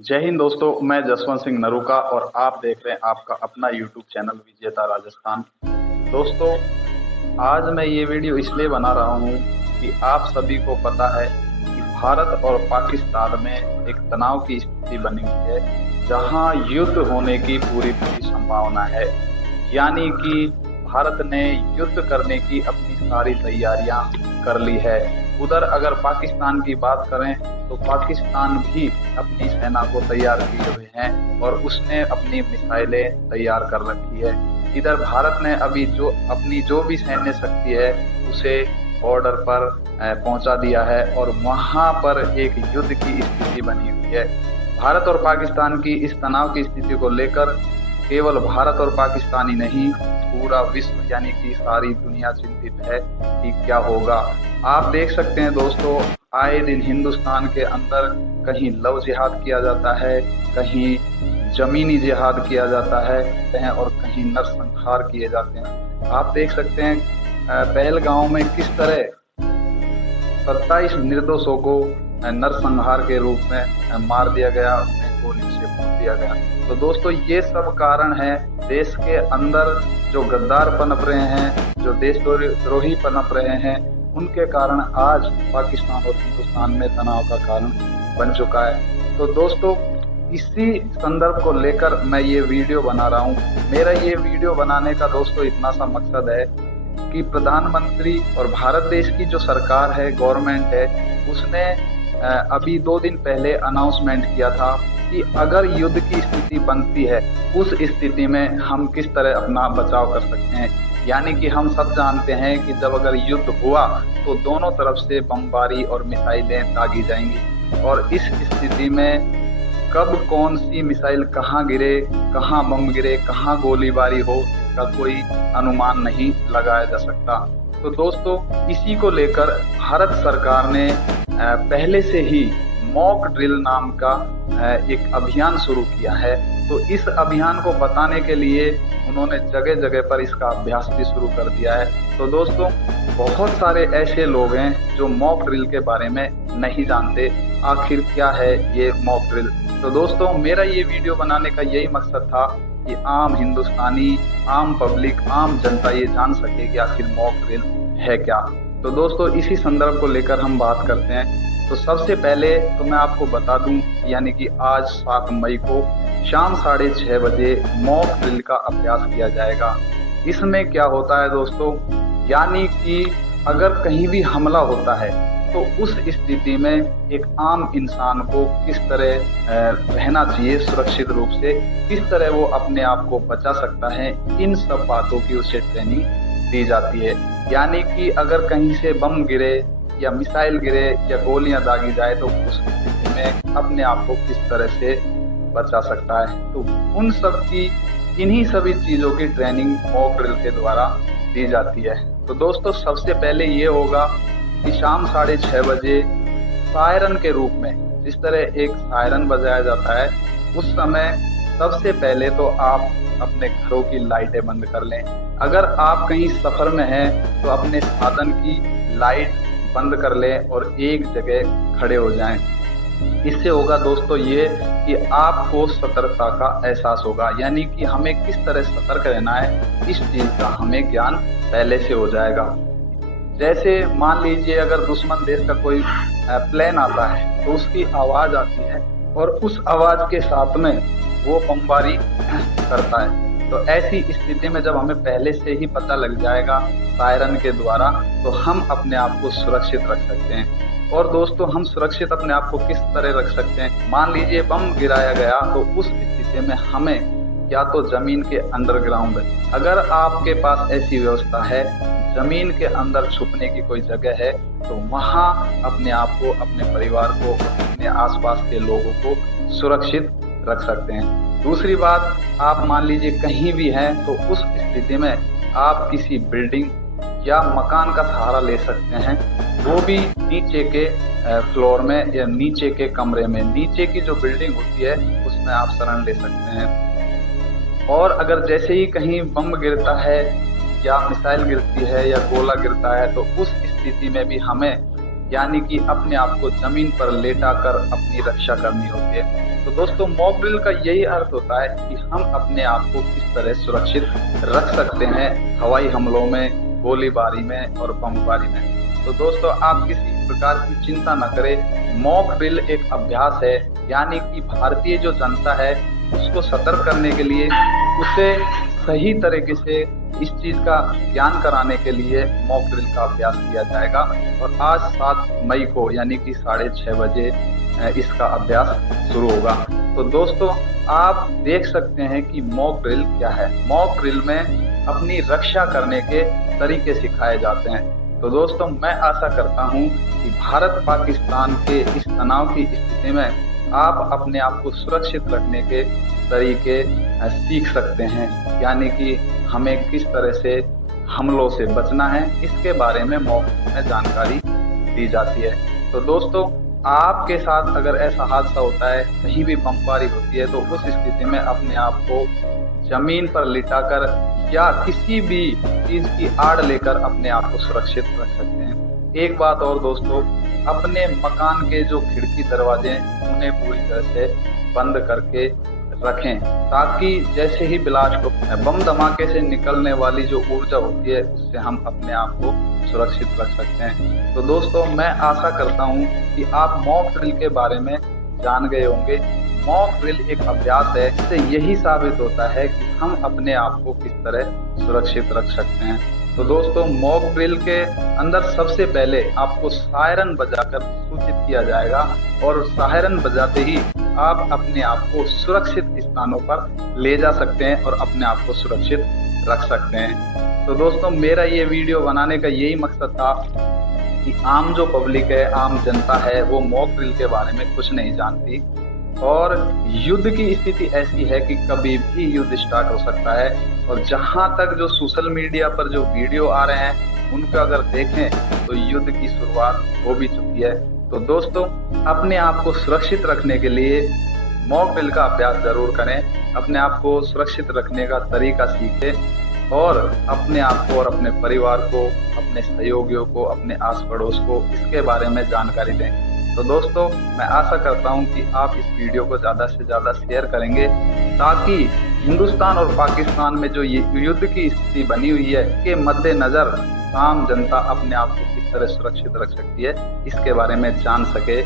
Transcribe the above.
जय हिंद दोस्तों, मैं जसवंत सिंह नरूका और आप देख रहे हैं आपका अपना यूट्यूब चैनल विजेता राजस्थान। दोस्तों, आज मैं ये वीडियो इसलिए बना रहा हूँ कि आप सभी को पता है कि भारत और पाकिस्तान में एक तनाव की स्थिति बनी हुई है, जहाँ युद्ध होने की पूरी पूरी संभावना है। यानी कि भारत ने युद्ध करने की अपनी सारी तैयारियां कर ली है। उधर अगर पाकिस्तान की बात करें तो पाकिस्तान भी अपनी सेना को तैयार किए हुए हैं और उसने अपनी मिसाइलें तैयार कर रखी है। इधर भारत ने अभी अपनी जो भी सैन्य शक्ति है उसे बॉर्डर पर पहुंचा दिया है और वहां पर एक युद्ध की स्थिति बनी हुई है। भारत और पाकिस्तान की इस तनाव की स्थिति को लेकर केवल भारत और पाकिस्तान ही नहीं, पूरा विश्व यानी कि सारी दुनिया चिंतित है कि क्या होगा। आप देख सकते हैं दोस्तों, आए दिन हिंदुस्तान के अंदर कहीं लव जिहाद किया जाता है, कहीं जमीनी जिहाद किया जाता है और कहीं नरसंहार किए जाते हैं। आप देख सकते हैं पहलगांव में किस तरह 27 निर्दोषों को नरसंहार के रूप में मार दिया गया, उन्हें गोली से भून दिया गया। तो दोस्तों, ये सब कारण है देश के अंदर जो गद्दार पनप रहे हैं, जो देशद्रोही पनप रहे हैं, उनके कारण आज पाकिस्तान और हिंदुस्तान में तनाव का कारण बन चुका है। तो दोस्तों, इसी संदर्भ को लेकर मैं ये वीडियो बना रहा हूँ। मेरा ये वीडियो बनाने का दोस्तों इतना सा मकसद है कि प्रधानमंत्री और भारत देश की जो सरकार है, गवर्नमेंट है, उसने अभी 2 दिन पहले अनाउंसमेंट किया था कि अगर युद्ध की स्थिति बनती है, उस स्थिति में हम किस तरह अपना बचाव कर सकते हैं। यानी कि हम सब जानते हैं कि जब अगर युद्ध हुआ तो दोनों तरफ से बमबारी और मिसाइलें दागी जाएंगी और इस स्थिति में कब कौन सी मिसाइल कहाँ गिरे, कहाँ बम गिरे, कहाँ गोलीबारी हो, इसका कोई अनुमान नहीं लगाया जा सकता। तो दोस्तों, इसी को लेकर भारत सरकार ने पहले से ही मॉक ड्रिल नाम का एक अभियान शुरू किया है। तो इस अभियान को बताने के लिए उन्होंने जगह जगह पर इसका अभ्यास भी शुरू कर दिया है। तो दोस्तों, बहुत सारे ऐसे लोग हैं जो मॉक ड्रिल के बारे में नहीं जानते, आखिर क्या है ये मॉक ड्रिल। तो दोस्तों, मेरा ये वीडियो बनाने का यही मकसद था कि आम हिंदुस्तानी, आम पब्लिक, आम जनता ये जान सके कि आखिर मॉक ड्रिल है क्या। तो दोस्तों, इसी संदर्भ को लेकर हम बात करते हैं। तो सबसे पहले तो मैं आपको बता दूं, यानी कि आज 7 मई को शाम 6:30 बजे मॉक ड्रिल का अभ्यास किया जाएगा। इसमें क्या होता है दोस्तों, यानी कि अगर कहीं भी हमला होता है तो उस स्थिति में एक आम इंसान को किस तरह रहना चाहिए सुरक्षित रूप से, किस तरह वो अपने आप को बचा सकता है, इन सब बातों की उसे ट्रेनिंग दी जाती है। यानी कि अगर कहीं से बम गिरे या मिसाइल गिरे या गोलियां दागी जाए तो उस स्थिति में अपने आप को किस तरह से बचा सकता है। तो उन सब की, इन्हीं सभी चीजों की ट्रेनिंग मॉक ड्रिल के द्वारा दी जाती है। तो दोस्तों, सबसे पहले ये होगा कि शाम 6:30 बजे सायरन के रूप में, जिस तरह एक सायरन बजाया जाता है, उस समय सबसे पहले तो आप अपने घरों की लाइटें बंद कर लें। अगर आप कहीं सफर में हैं तो अपने साधन की लाइट बंद कर लें और एक जगह खड़े हो जाएं। इससे होगा दोस्तों ये कि आपको सतर्कता का एहसास होगा, यानी कि हमें किस तरह सतर्क रहना है, इस चीज का हमें ज्ञान पहले से हो जाएगा। जैसे मान लीजिए अगर दुश्मन देश का कोई प्लेन आता है तो उसकी आवाज आती है और उस आवाज के साथ में वो बमबारी करता है। तो ऐसी स्थिति में जब हमें पहले से ही पता लग जाएगा सायरन के द्वारा, तो हम अपने आप को सुरक्षित रख सकते हैं। और दोस्तों, हम सुरक्षित अपने आप को किस तरह रख सकते हैं, मान लीजिए बम गिराया गया तो उस स्थिति में हमें या तो जमीन के अंडरग्राउंड, अगर आपके पास ऐसी व्यवस्था है, जमीन के अंदर छुपने की कोई जगह है, तो वहां अपने आप को, अपने परिवार को, अपने आसपास के लोगों को सुरक्षित रख सकते हैं। दूसरी बात, आप मान लीजिए कहीं भी हैं तो उस स्थिति में आप किसी बिल्डिंग या मकान का सहारा ले सकते हैं, वो भी नीचे के फ्लोर में या नीचे के कमरे में, नीचे की जो बिल्डिंग होती है उसमें आप शरण ले सकते हैं। और अगर जैसे ही कहीं बम गिरता है या मिसाइल गिरती है या गोला गिरता है तो उस स्थिति में भी हमें यानी कि अपने आप को जमीन पर लेटा कर अपनी रक्षा करनी होती है। तो दोस्तों मॉक ड्रिल का यही अर्थ होता है कि हम अपने आप को किस तरह सुरक्षित रख सकते हैं हवाई हमलों में, गोलीबारी में और बमबारी में। तो दोस्तों आप किसी प्रकार की चिंता न करें, मॉक ड्रिल एक अभ्यास है, यानी कि भारतीय जो जनता है उसको सतर्क करने के लिए, उसे सही तरीके से इस चीज का ज्ञान कराने के लिए मॉक ड्रिल का अभ्यास किया जाएगा। और आज 7 मई को यानी कि 6:30 बजे इसका अभ्यास शुरू होगा। तो दोस्तों आप देख सकते हैं कि मॉक ड्रिल क्या है। मॉक ड्रिल में अपनी रक्षा करने के तरीके सिखाए जाते हैं। तो दोस्तों मैं आशा करता हूं कि भारत पाकिस्तान के इस तनाव की स्थिति में आप अपने आप को सुरक्षित रखने के तरीके सीख सकते हैं, यानी कि हमें किस तरह से हमलों से बचना है, इसके बारे में मॉक ड्रिल में जानकारी दी जाती है। तो दोस्तों आपके साथ अगर ऐसा हादसा होता है, कहीं भी बमबारी होती है, तो उस स्थिति में अपने आप को जमीन पर लिटाकर या किसी भी चीज की आड़ लेकर अपने आप को सुरक्षित रख सकते हैं। एक बात और दोस्तों, अपने मकान के जो खिड़की दरवाजे हैं उन्हें पूरी तरह से बंद करके रखें, ताकि जैसे ही ब्लास्ट हो, बम धमाके से निकलने वाली जो ऊर्जा होती है उससे हम अपने आप को सुरक्षित रख सकते हैं। तो दोस्तों मैं आशा करता हूं कि आप मॉक ड्रिल के बारे में जान गए होंगे। मॉक ड्रिल एक अभ्यास है, इससे यही साबित होता है कि हम अपने आप को किस तरह सुरक्षित रख सकते हैं। तो दोस्तों मॉक ड्रिल के अंदर सबसे पहले आपको सायरन बजाकर सूचित किया जाएगा, और सायरन बजाते ही आप अपने आप को सुरक्षित स्थानों पर ले जा सकते हैं और अपने आप को सुरक्षित रख सकते हैं। तो दोस्तों मेरा ये वीडियो बनाने का यही मकसद था कि आम जो पब्लिक है, आम जनता है, वो मॉक ड्रिल के बारे में कुछ नहीं जानती, और युद्ध की स्थिति ऐसी है कि कभी भी युद्ध स्टार्ट हो सकता है। और जहां तक जो सोशल मीडिया पर जो वीडियो आ रहे हैं उनका अगर देखें तो युद्ध की शुरुआत हो भी चुकी है। तो दोस्तों अपने आप को सुरक्षित रखने के लिए मॉक ड्रिल का अभ्यास जरूर करें, अपने आप को सुरक्षित रखने का तरीका सीखें, और अपने आप को और अपने परिवार को, अपने सहयोगियों को, अपने आस पड़ोस को इसके बारे में जानकारी दें। तो दोस्तों मैं आशा करता हूं कि आप इस वीडियो को ज़्यादा से ज़्यादा शेयर करेंगे, ताकि हिंदुस्तान और पाकिस्तान में जो ये युद्ध की स्थिति बनी हुई है के मद्देनजर आम जनता अपने आप को किस तरह सुरक्षित रख सकती है इसके बारे में जान सके।